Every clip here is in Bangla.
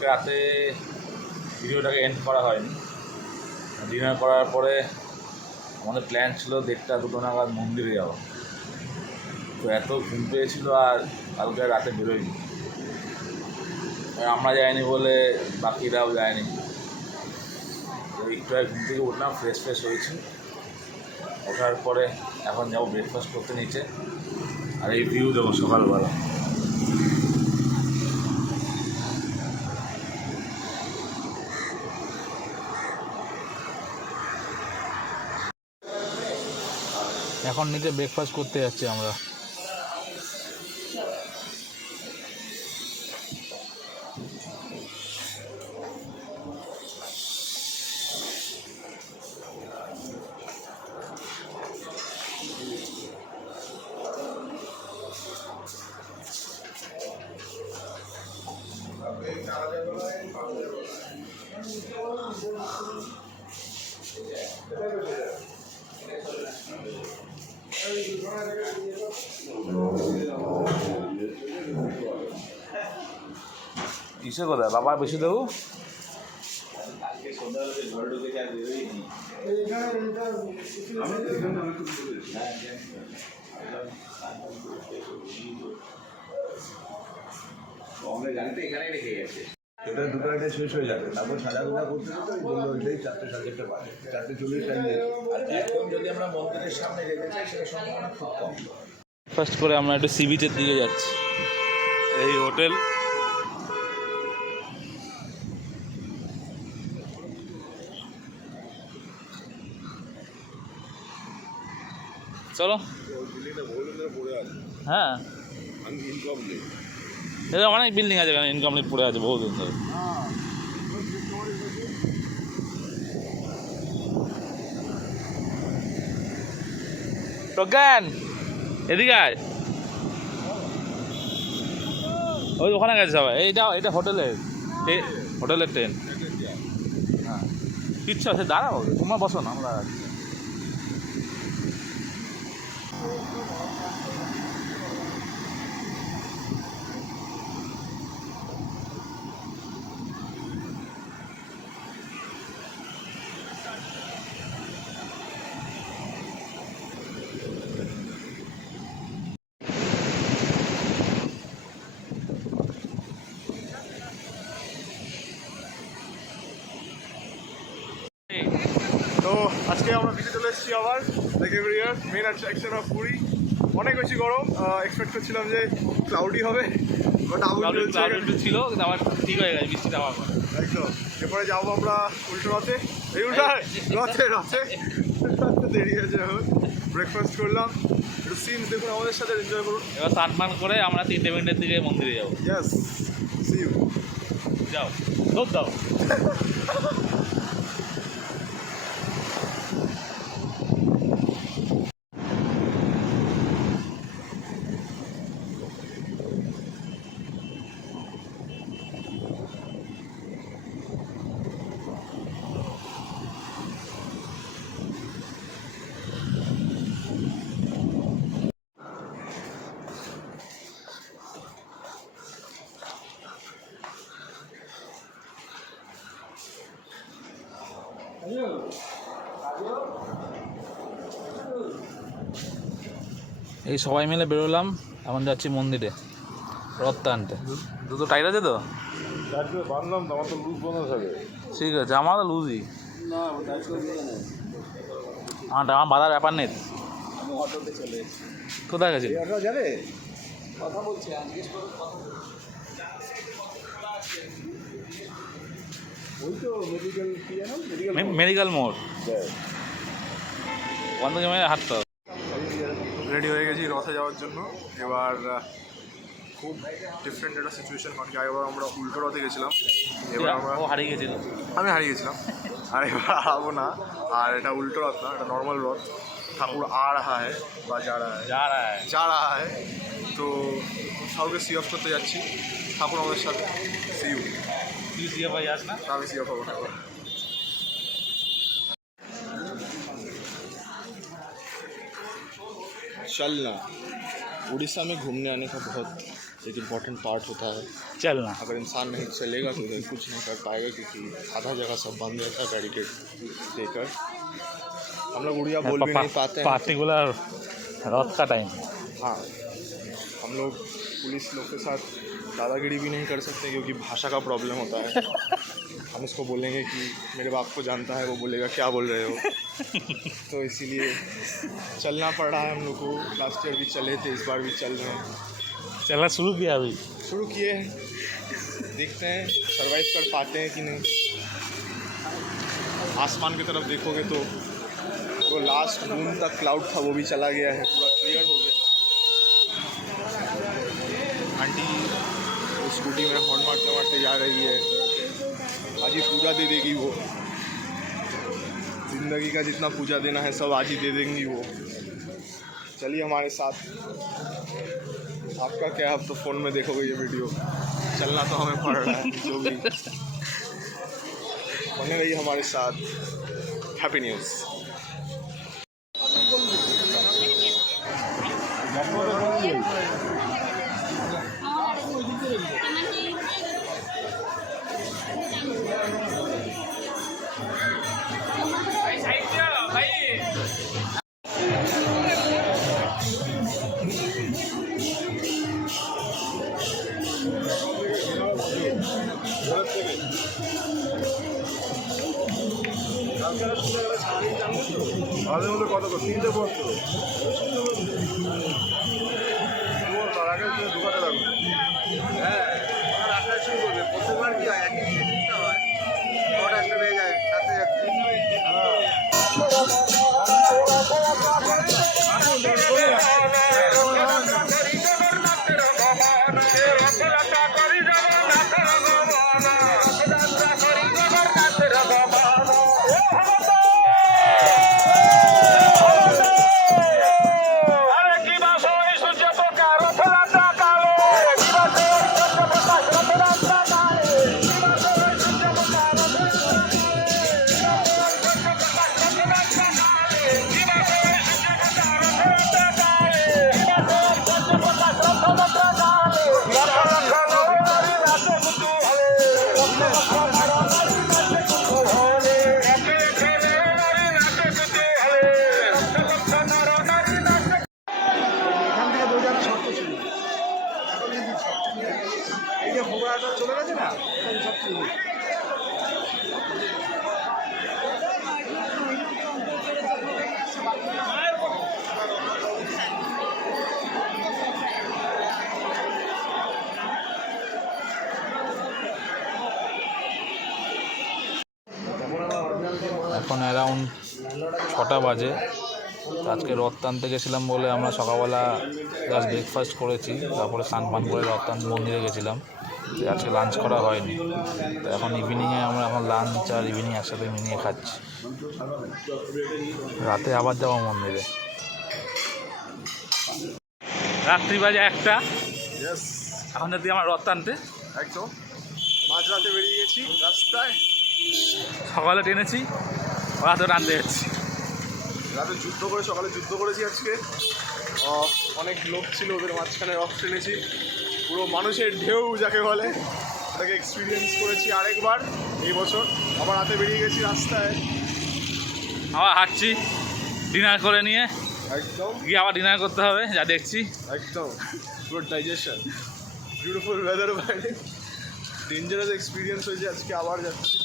কালকে রাতে ভিডিওটাকে এন্ড করা হয়নি। ডিনার করার পরে আমাদের প্ল্যান ছিল 1:30-2 নাগাদ মন্দিরে যাওয়া, তো এত ঘুম পেয়েছিল আর কালকে রাতে বেরোয়নি। আমরা যাইনি বলে বাকিরাও যায়নি। তো একটু ঘুম থেকে উঠলাম, ফ্রেশ হয়েছি। ওঠার পরে এখন যাবো ব্রেকফাস্ট করতে নিচে। আর এই ভিউ দেখো সকালবেলা, এখন নিচে ব্রেকফাস্ট করতে যাচ্ছি আমরা। কিসে কোথায় বাবা বেশি দেবো? এটা দুটো একটা শেষ হয়ে যাবে, তারপর সাজাগুজা করতে করতে বললো ওইটাই 4:30 বাজে, 4:40 টাইম নেই। আর এখন যদি আমরা মন্দিরের সামনে যেতে চাই সেটা সম্ভাবনা খুব কম। ফার্স্ট করে আমরা একটু সি বিচের দিকে যাচ্ছি। এই হোটেল, চলো। হ্যাঁ, এটা অনেক বিল্ডিং আছে, এখানে ইনকমপ্লিট পড়ে আছে বহুদিন ধরে। প্রজ্ঞান এদিকে আয়, ওই ওখানে গেছে সবাই। এটা হোটেলের ট্রেন। হ্যাঁ, কিচ্ছু আছে, দাঁড়াও তোমার বসো না, আমরা তো আজকে আমরা বিচে চলে এসেছি আবার, like every year, main attraction of Puri. অনেক বেশি গরম, এক্সপেক্ট করছিলাম যে ক্লাউডি হবে, বাট আগুন ছিল কিন্তু আমার ঠিক হয়ে গেছে বৃষ্টিটা হওয়ার পর। একদম। এরপরে যাবো আমরা উল্টো রথে, এই রথে দেরি হয়েছে এখন। ব্রেকফাস্ট করলাম, একটু সিনস দেখুন আমাদের সাথে, এনজয় করুন। এবার স্নান করে আমরা 3টে মিনিটের দিকে মন্দিরে যাবো। Yes, see you. যাও, দুধ দাও। এই সবাই মিলে বেরোলাম, এখন যাচ্ছি মন্দিরে রথ টানতে। দুটো টাইট আছে তো? বাঁধলাম তো, আমার তো লুজ বন্ধ থাকে। ঠিক আছে, আমার তো লুজই। আমার বাধার ব্যাপার নেই। কোথায় গেছে? যাবে কথা বলছে, ওই তো মেডিকেল মোড় বন্ধ জমে হাঁটতে হবে। রেডি হয়ে গেছি রথে যাওয়ার জন্য। এবার খুব ডিফারেন্ট একটা সিচুয়েশন, কারণ কি আগেবার আমরা উল্টো রথে গেছিলাম, এবার আমরা হারিয়ে গেছিল, আমি হারিয়ে গেছিলাম, আর এবার হারাবো না। আর এটা উল্টো রথ না, এটা নর্মাল রথ। ঠাকুর আ রাহা হ্যায় বা যা রাহা হ্যায়। তো সবকে সি অফ করতে যাচ্ছি, ঠাকুর আমাদের সাথে। C you. তুই সিএ ভাই যাস না? আমি সি অফ হবো না। चलना उड़ीसा में घूमने आने का बहुत एक इम्पॉर्टेंट पार्ट होता है। चलना अगर इंसान नहीं चलेगा तो उधर कुछ नहीं कर पाएगा, क्योंकि आधा जगह सब बंद रहता है बैरिकेड देकर। हम लोग उड़िया बोल भी नहीं पाते हैं। पार्टिकुलर रात का टाइम। हाँ, हम लोग पुलिस लोग के साथ दादागिरी भी नहीं कर सकते क्योंकि भाषा का प्रॉब्लम होता है। हम उसको बोलेंगे कि मेरे बाप को जानता है, वो बोलेगा क्या बोल रहे हो। तो इसीलिए चलना पड़ रहा है हम लोग को। लास्ट ईयर भी चले थे, इस बार भी चल रहे हैं। चलना शुरू किया अभी? शुरू किए हैं, देखते हैं सर्वाइव कर पाते हैं कि नहीं। आसमान की तरफ देखोगे तो जो लास्ट बूंद तक क्लाउड था वो भी चला गया है, पूरा क्लियर हो गया। आंटी स्कूटी में हॉर्न मारते मारते जा रही है। आज ही पूजा दे देगी वो। ज़िंदगी का जितना पूजा देना है सब आज ही दे देंगी वो। चलिए हमारे साथ। आपका क्या, आप तो फ़ोन में देखोगे ये वीडियो। चलना तो हमें पड़ रहा है, जो भी बने रहिए हमारे साथ। Happy news. আমাদের মধ্যে কত তিনটে বস্তু তার আগে ঢুকাতে পারবো। হ্যাঁ, রাস্তা শুরু করবে। প্রথমবার কি হয়, একই জিনিসটা হয়, ওটা একটা হয়ে যায় সাথে চলে গেছে না, সব এখন অ্যারাউন্ড 6টা বাজে। আজকে রথ টানতে গেছিলাম বলে আমরা সকালবেলা জাস্ট ব্রেকফাস্ট করেছি, তারপরে স্নান পান করে রথ টান মন্দিরে গেছিলাম। তো আজকে লাঞ্চ করা হয়নি, তো এখন ইভিনিংয়ে আমরা এখন লাঞ্চ আর ইভিনিং একসাথে মিলিয়ে খাচ্ছি। রাতে আবার যাবো মন্দিরে। রাত্রি বাজে 1টা। এখন যদি আমার রথ টানতে একদম মাঝরাতে বেরিয়ে গেছি রাস্তায়। সকালে টেনেছি, রাতে টানতে যাচ্ছি। রাতে যুদ্ধ করে সকালে যুদ্ধ করেছি আজকে। অনেক লোক ছিল, ওদের মাঝখানে রথ টেনেছি। পুরো মানুষের ঢেউ যাকে বলে, ওটাকে এক্সপিরিয়েন্স করেছি আরেকবার এই বছর। আবার রাতে বেরিয়ে গেছি রাস্তায়, আবার হাঁটছি ডিনার করে নিয়ে। একদম গিয়ে আবার ডিনার করতে হবে যা দেখছি। একদম গুড ডাইজেশন, বিউটিফুল ওয়েদার বাইরে। ডেঞ্জারাস এক্সপিরিয়েন্স হয়েছে আজকে। আবার যাচ্ছি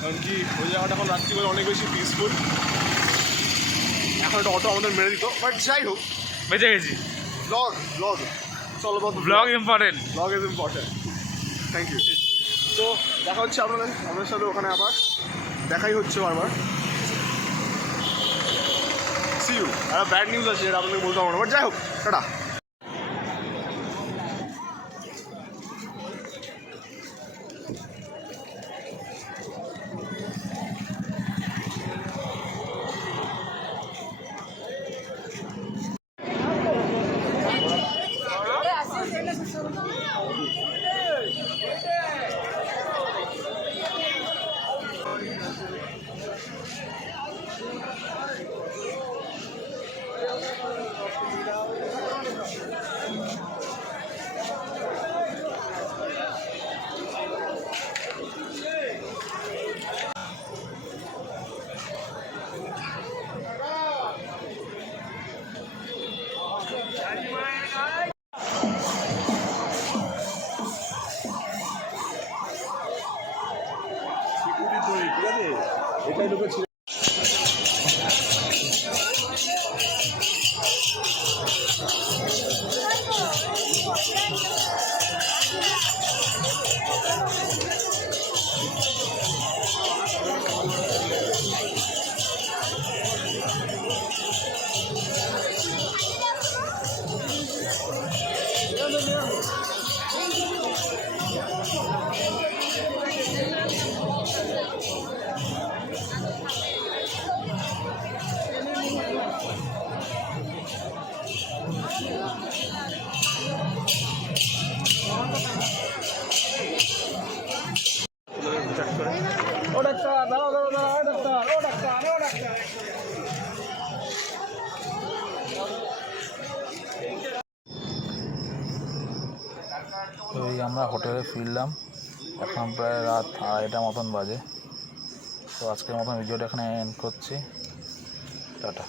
কারণ কি ওই জায়গাটা এখন রাত্রিবেলা অনেক বেশি পিসফুল। এখন একটা অটো আমাদের মেরে দিত, বাট যাই হোক বেঁচে গেছি। ব্লগ চলো, blog important, blog is important. Thank you. তো দেখা হচ্ছে আপনাদের সাথে ওখানে, আবার দেখাই হচ্ছে বারবার। See you. একটা ব্যাড নিউজ আছে যেটা আপনাদের বলতে পারবো না, বাট যাই হোক, টাটা। ঘরে ঢুকেছিল। ও ডাক্তার, দাঁড়াও দাঁড়াও দাঁড়াও, ও ডাক্তার, ও ডাক্তার, ও ডাক্তার। তো এই আমরা হোটেলে ফিরলাম, এখন প্রায় রাত 2:30 মতন বাজে। তো আজকের মতন ভিডিওটা এখানে এন্ড করছি। টাটা।